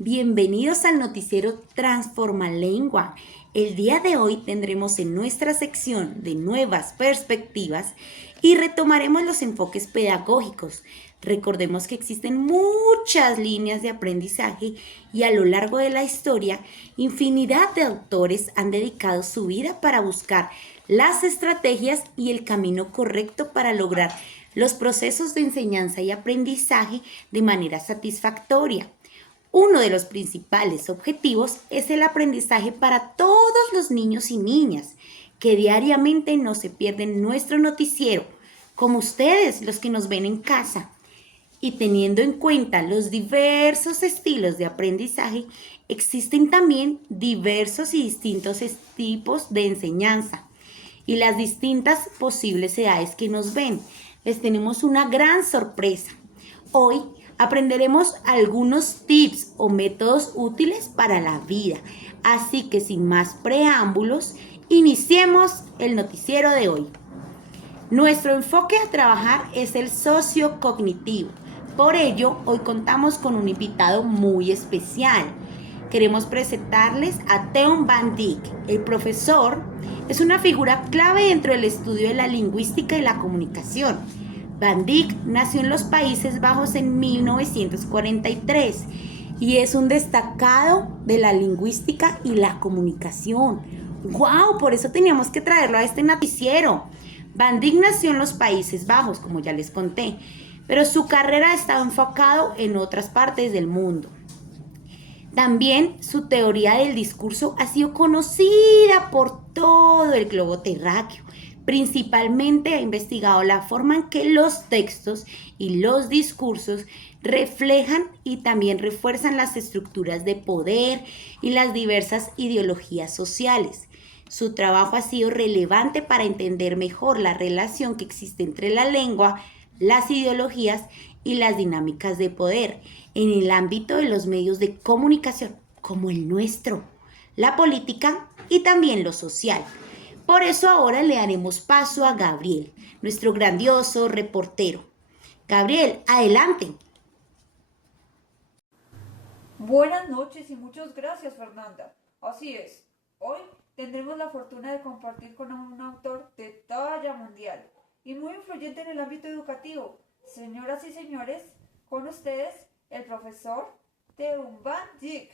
Bienvenidos al noticiero Transforma Lengua. El día de hoy tendremos en nuestra sección de nuevas perspectivas y retomaremos los enfoques pedagógicos. Recordemos que existen muchas líneas de aprendizaje y a lo largo de la historia, infinidad de autores han dedicado su vida para buscar las estrategias y el camino correcto para lograr los procesos de enseñanza y aprendizaje de manera satisfactoria. Uno de los principales objetivos es el aprendizaje para todos los niños y niñas que diariamente no se pierden nuestro noticiero, como ustedes, los que nos ven en casa. Y teniendo en cuenta los diversos estilos de aprendizaje, existen también diversos y distintos tipos de enseñanza y las distintas posibles edades que nos ven. Les tenemos una gran sorpresa. Hoy aprenderemos algunos tips o métodos útiles para la vida. Así que sin más preámbulos, iniciemos el noticiero de hoy. Nuestro enfoque a trabajar es el sociocognitivo. Por ello, hoy contamos con un invitado muy especial. Queremos presentarles a Teun Van Dijk. El profesor es una figura clave dentro del estudio de la lingüística y la comunicación. Van Dijk nació en los Países Bajos en 1943 y es un destacado de la lingüística y la comunicación. ¡Wow! Por eso teníamos que traerlo a este noticiero. Van Dijk nació en los Países Bajos, como ya les conté, pero su carrera ha estado enfocado en otras partes del mundo. También su teoría del discurso ha sido conocida por todo el globo terráqueo. Principalmente ha investigado la forma en que los textos y los discursos reflejan y también refuerzan las estructuras de poder y las diversas ideologías sociales. Su trabajo ha sido relevante para entender mejor la relación que existe entre la lengua, las ideologías y las dinámicas de poder en el ámbito de los medios de comunicación, como el nuestro, la política y también lo social. Por eso ahora le daremos paso a Gabriel, nuestro grandioso reportero. Gabriel, adelante. Buenas noches y muchas gracias, Fernanda. Así es, hoy tendremos la fortuna de compartir con un autor de talla mundial y muy influyente en el ámbito educativo. Señoras y señores, con ustedes, el profesor Teun Van Dijk.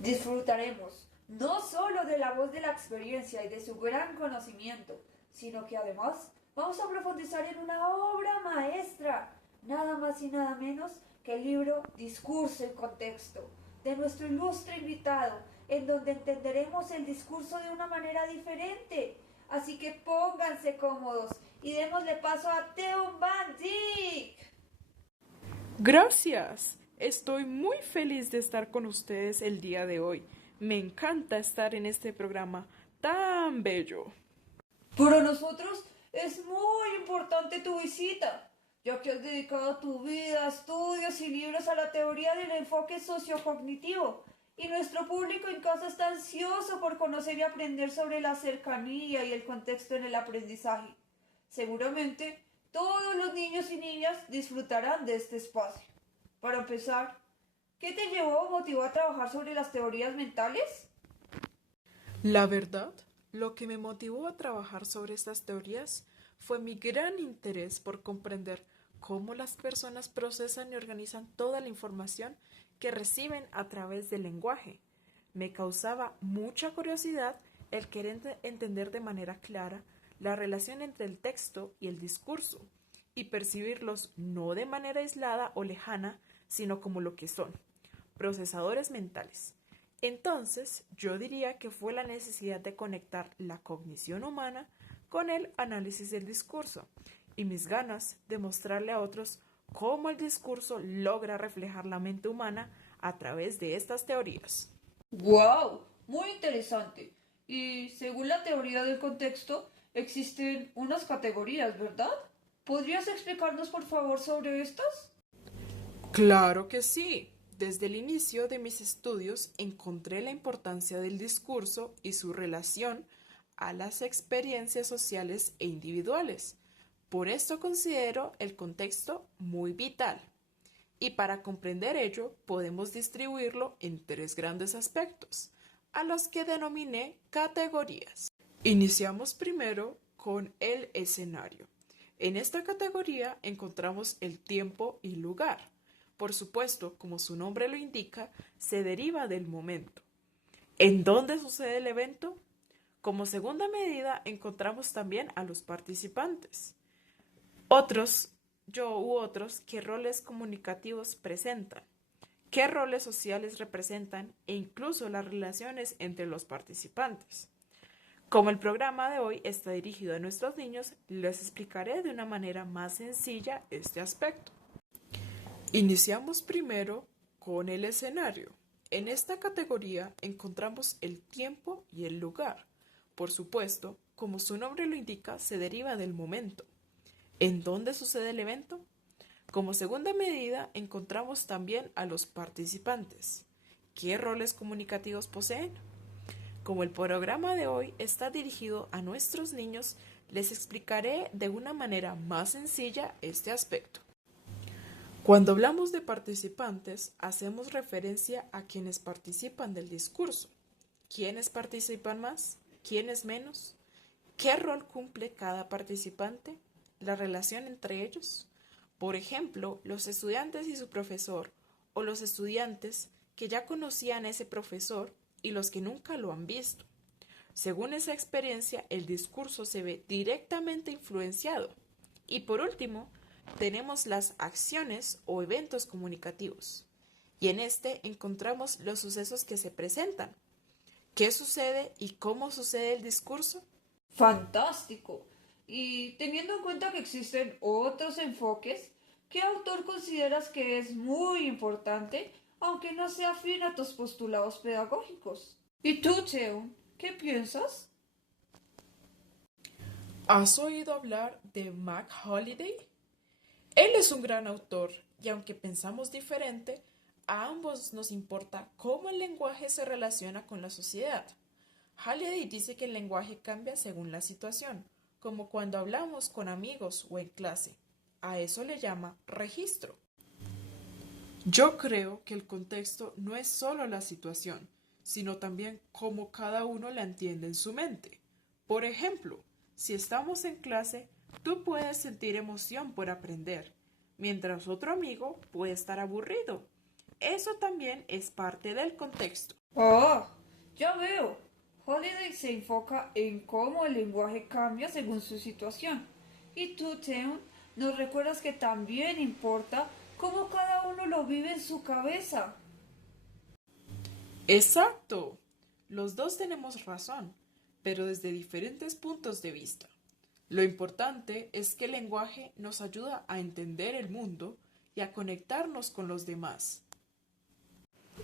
Disfrutaremos no solo de la voz de la experiencia y de su gran conocimiento, sino que además vamos a profundizar en una obra maestra, nada más y nada menos que el libro Discurso y Contexto, de nuestro ilustre invitado, en donde entenderemos el discurso de una manera diferente. Así que pónganse cómodos y démosle paso a Teun Van Dijk. Gracias. Estoy muy feliz de estar con ustedes el día de hoy. Me encanta estar en este programa tan bello. Para nosotros es muy importante tu visita, ya que has dedicado tu vida, estudios y libros a la teoría del enfoque sociocognitivo. Y nuestro público en casa está ansioso por conocer y aprender sobre la cercanía y el contexto en el aprendizaje. Seguramente todos los niños y niñas disfrutarán de este espacio. Para empezar, ¿qué te llevó o motivó a trabajar sobre las teorías mentales? La verdad, lo que me motivó a trabajar sobre estas teorías fue mi gran interés por comprender cómo las personas procesan y organizan toda la información que reciben a través del lenguaje. Me causaba mucha curiosidad el querer entender de manera clara la relación entre el texto y el discurso y percibirlos no de manera aislada o lejana, sino como lo que son, procesadores mentales. Entonces, yo diría que fue la necesidad de conectar la cognición humana con el análisis del discurso y mis ganas de mostrarle a otros cómo el discurso logra reflejar la mente humana a través de estas teorías. ¡Wow! Muy interesante. Y según la teoría del contexto, existen unas categorías, ¿verdad? ¿Podrías explicarnos por favor sobre estas? Claro que sí. Desde el inicio de mis estudios encontré la importancia del discurso y su relación a las experiencias sociales e individuales. Por esto considero el contexto muy vital. Y para comprender ello, podemos distribuirlo en tres grandes aspectos, a los que denominé categorías. Iniciamos primero con el escenario. En esta categoría encontramos el tiempo y lugar. Por supuesto, como su nombre lo indica, se deriva del momento. ¿En dónde sucede el evento? Como segunda medida encontramos también a los participantes. Otros qué roles comunicativos presentan, qué roles sociales representan e incluso las relaciones entre los participantes. Como el programa de hoy está dirigido a nuestros niños, les explicaré de una manera más sencilla este aspecto. Iniciamos primero con el escenario. En esta categoría encontramos el tiempo y el lugar. Por supuesto, como su nombre lo indica, se deriva del momento. ¿En dónde sucede el evento? Como segunda medida encontramos también a los participantes. ¿Qué roles comunicativos poseen? Como el programa de hoy está dirigido a nuestros niños, les explicaré de una manera más sencilla este aspecto. Cuando hablamos de participantes, hacemos referencia a quienes participan del discurso. ¿Quiénes participan más? ¿Quiénes menos? ¿Qué rol cumple cada participante? ¿La relación entre ellos? Por ejemplo, los estudiantes y su profesor, o los estudiantes que ya conocían a ese profesor y los que nunca lo han visto. Según esa experiencia, el discurso se ve directamente influenciado. Y por último, tenemos las acciones o eventos comunicativos. Y en este encontramos los sucesos que se presentan. ¿Qué sucede y cómo sucede el discurso? Fantástico. Y teniendo en cuenta que existen otros enfoques, ¿qué autor consideras que es muy importante, aunque no sea afín a tus postulados pedagógicos? ¿Y tú, Teo, qué piensas? ¿Has oído hablar de Mac Holliday? Él es un gran autor y aunque pensamos diferente, a ambos nos importa cómo el lenguaje se relaciona con la sociedad. Halliday dice que el lenguaje cambia según la situación, como cuando hablamos con amigos o en clase. A eso le llama registro. Yo creo que el contexto no es solo la situación, sino también cómo cada uno la entiende en su mente. Por ejemplo, si estamos en clase, tú puedes sentir emoción por aprender, mientras otro amigo puede estar aburrido. Eso también es parte del contexto. Oh, ya veo. Holiday se enfoca en cómo el lenguaje cambia según su situación. Y tú, Teon, nos recuerdas que también importa cómo cada uno lo vive en su cabeza. Exacto. Los dos tenemos razón, pero desde diferentes puntos de vista. Lo importante es que el lenguaje nos ayuda a entender el mundo y a conectarnos con los demás.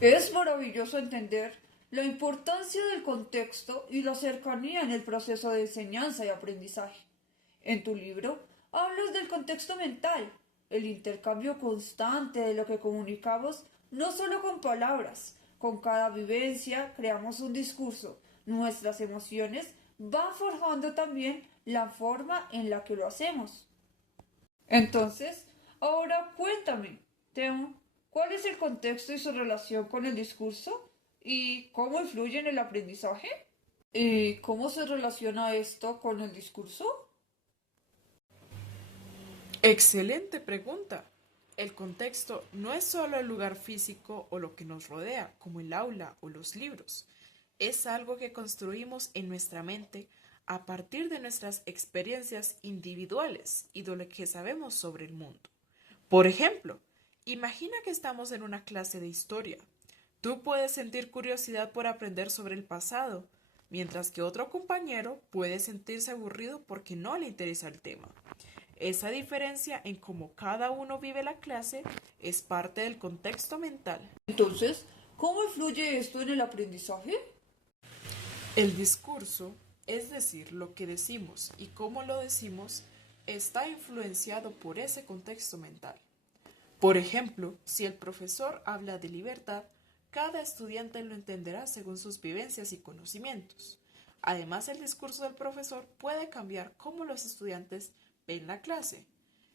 Es maravilloso entender la importancia del contexto y la cercanía en el proceso de enseñanza y aprendizaje. En tu libro hablas del contexto mental, el intercambio constante de lo que comunicamos no solo con palabras. Con cada vivencia creamos un discurso. Nuestras emociones van forjando también la forma en la que lo hacemos. Entonces, ahora cuéntame, Teo, ¿cuál es el contexto y su relación con el discurso? ¿Y cómo influye en el aprendizaje? ¿Y cómo se relaciona esto con el discurso? Excelente pregunta. El contexto no es solo el lugar físico o lo que nos rodea, como el aula o los libros. Es algo que construimos en nuestra mente a partir de nuestras experiencias individuales y de lo que sabemos sobre el mundo. Por ejemplo, imagina que estamos en una clase de historia. Tú puedes sentir curiosidad por aprender sobre el pasado, mientras que otro compañero puede sentirse aburrido porque no le interesa el tema. Esa diferencia en cómo cada uno vive la clase es parte del contexto mental. Entonces, ¿cómo influye esto en el aprendizaje? El discurso, es decir, lo que decimos y cómo lo decimos, está influenciado por ese contexto mental. Por ejemplo, si el profesor habla de libertad, cada estudiante lo entenderá según sus vivencias y conocimientos. Además, el discurso del profesor puede cambiar cómo los estudiantes ve en la clase.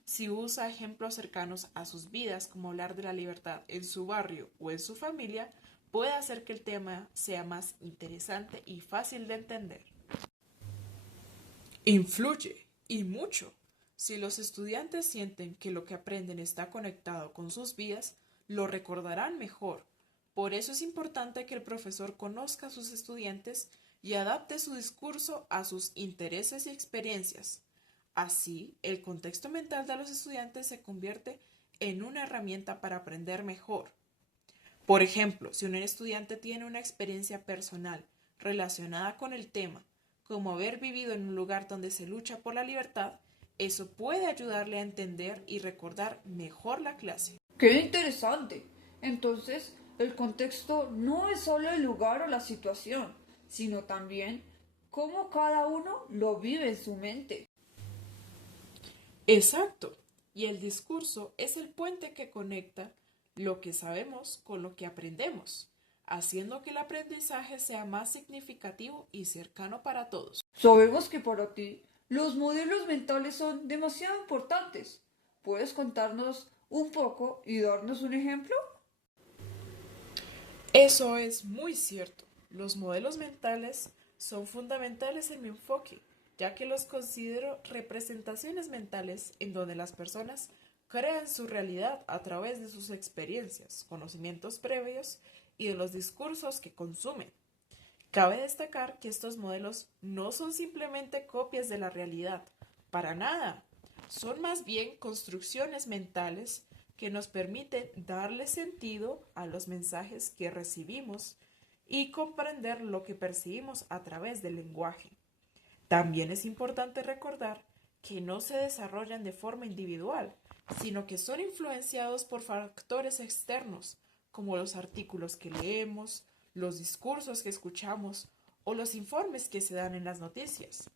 Si usa ejemplos cercanos a sus vidas, como hablar de la libertad en su barrio o en su familia, puede hacer que el tema sea más interesante y fácil de entender. Influye, y mucho. Si los estudiantes sienten que lo que aprenden está conectado con sus vidas, lo recordarán mejor. Por eso es importante que el profesor conozca a sus estudiantes y adapte su discurso a sus intereses y experiencias. Así, el contexto mental de los estudiantes se convierte en una herramienta para aprender mejor. Por ejemplo, si un estudiante tiene una experiencia personal relacionada con el tema, como haber vivido en un lugar donde se lucha por la libertad, eso puede ayudarle a entender y recordar mejor la clase. ¡Qué interesante! Entonces, el contexto no es solo el lugar o la situación, sino también cómo cada uno lo vive en su mente. Exacto. Y el discurso es el puente que conecta lo que sabemos con lo que aprendemos, haciendo que el aprendizaje sea más significativo y cercano para todos. Sabemos que para ti los modelos mentales son demasiado importantes. ¿Puedes contarnos un poco y darnos un ejemplo? Eso es muy cierto. Los modelos mentales son fundamentales en mi enfoque, ya que los considero representaciones mentales en donde las personas crean su realidad a través de sus experiencias, conocimientos previos y de los discursos que consumen. Cabe destacar que estos modelos no son simplemente copias de la realidad, para nada. Son más bien construcciones mentales que nos permiten darle sentido a los mensajes que recibimos y comprender lo que percibimos a través del lenguaje. También es importante recordar que no se desarrollan de forma individual, sino que son influenciados por factores externos, como los artículos que leemos, los discursos que escuchamos o los informes que se dan en las noticias.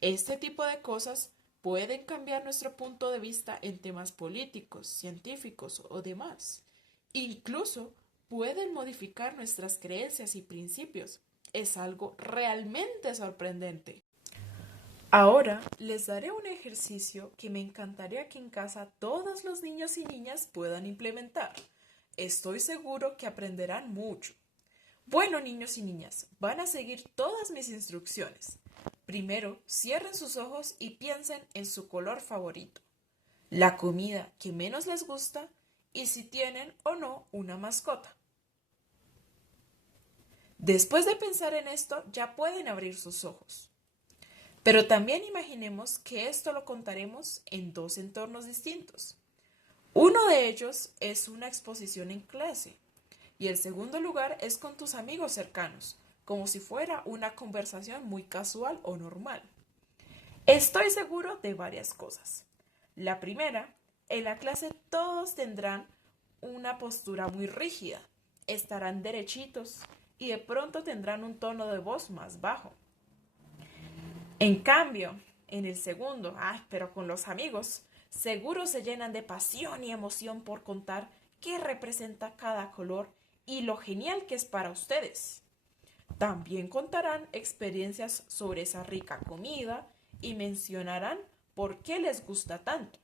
Este tipo de cosas pueden cambiar nuestro punto de vista en temas políticos, científicos o demás. Incluso pueden modificar nuestras creencias y principios. Es algo realmente sorprendente. Ahora les daré un ejercicio que me encantaría que en casa todos los niños y niñas puedan implementar. Estoy seguro que aprenderán mucho. Bueno, niños y niñas, van a seguir todas mis instrucciones. Primero, cierren sus ojos y piensen en su color favorito, la comida que menos les gusta y si tienen o no una mascota. Después de pensar en esto, ya pueden abrir sus ojos. Pero también imaginemos que esto lo contaremos en dos entornos distintos. Uno de ellos es una exposición en clase y el segundo lugar es con tus amigos cercanos, como si fuera una conversación muy casual o normal. Estoy seguro de varias cosas. La primera, en la clase todos tendrán una postura muy rígida, estarán derechitos y de pronto tendrán un tono de voz más bajo. En cambio, en el segundo, pero con los amigos, seguro se llenan de pasión y emoción por contar qué representa cada color y lo genial que es para ustedes. También contarán experiencias sobre esa rica comida y mencionarán por qué les gusta tanto.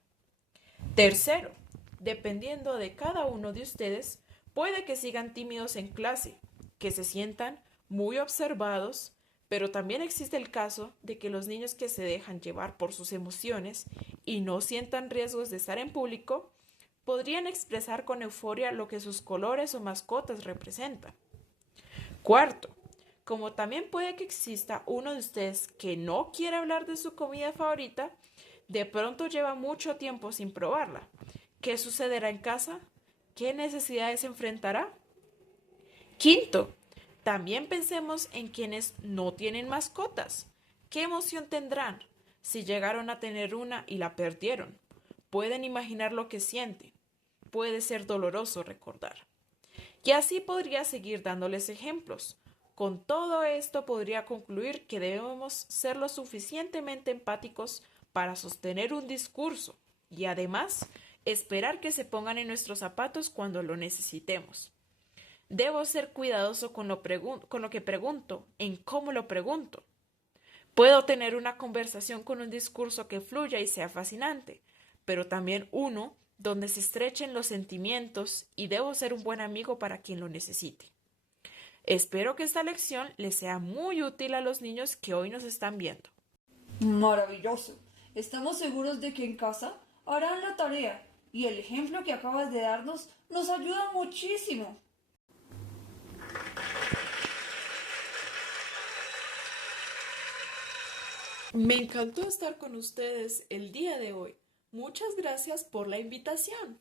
Tercero, dependiendo de cada uno de ustedes, puede que sigan tímidos en clase, que se sientan muy observados, pero también existe el caso de que los niños que se dejan llevar por sus emociones y no sientan riesgos de estar en público, podrían expresar con euforia lo que sus colores o mascotas representan. Cuarto, como también puede que exista uno de ustedes que no quiere hablar de su comida favorita, de pronto lleva mucho tiempo sin probarla. ¿Qué sucederá en casa? ¿Qué necesidades enfrentará? Quinto, también pensemos en quienes no tienen mascotas. ¿Qué emoción tendrán si llegaron a tener una y la perdieron? Pueden imaginar lo que sienten. Puede ser doloroso recordar. Y así podría seguir dándoles ejemplos. Con todo esto podría concluir que debemos ser lo suficientemente empáticos para sostener un discurso y además esperar que se pongan en nuestros zapatos cuando lo necesitemos. Debo ser cuidadoso con lo que pregunto, en cómo lo pregunto. Puedo tener una conversación con un discurso que fluya y sea fascinante, pero también uno donde se estrechen los sentimientos y debo ser un buen amigo para quien lo necesite. Espero que esta lección les sea muy útil a los niños que hoy nos están viendo. Maravilloso. Estamos seguros de que en casa harán la tarea y el ejemplo que acabas de darnos nos ayuda muchísimo. Me encantó estar con ustedes el día de hoy. Muchas gracias por la invitación.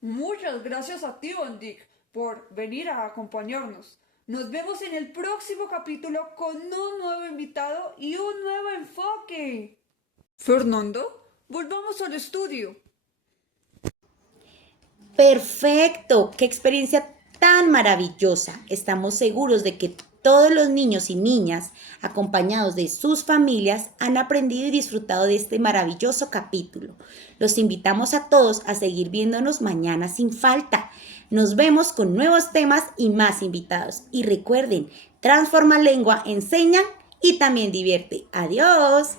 Muchas gracias a ti, Van Dyck, por venir a acompañarnos. Nos vemos en el próximo capítulo con un nuevo invitado y un nuevo enfoque. Fernando, volvamos al estudio. Perfecto, qué experiencia tan maravillosa. Estamos seguros de que todos los niños y niñas, acompañados de sus familias, han aprendido y disfrutado de este maravilloso capítulo. Los invitamos a todos a seguir viéndonos mañana sin falta. Nos vemos con nuevos temas y más invitados. Y recuerden, Transforma Lengua enseña y también divierte. Adiós.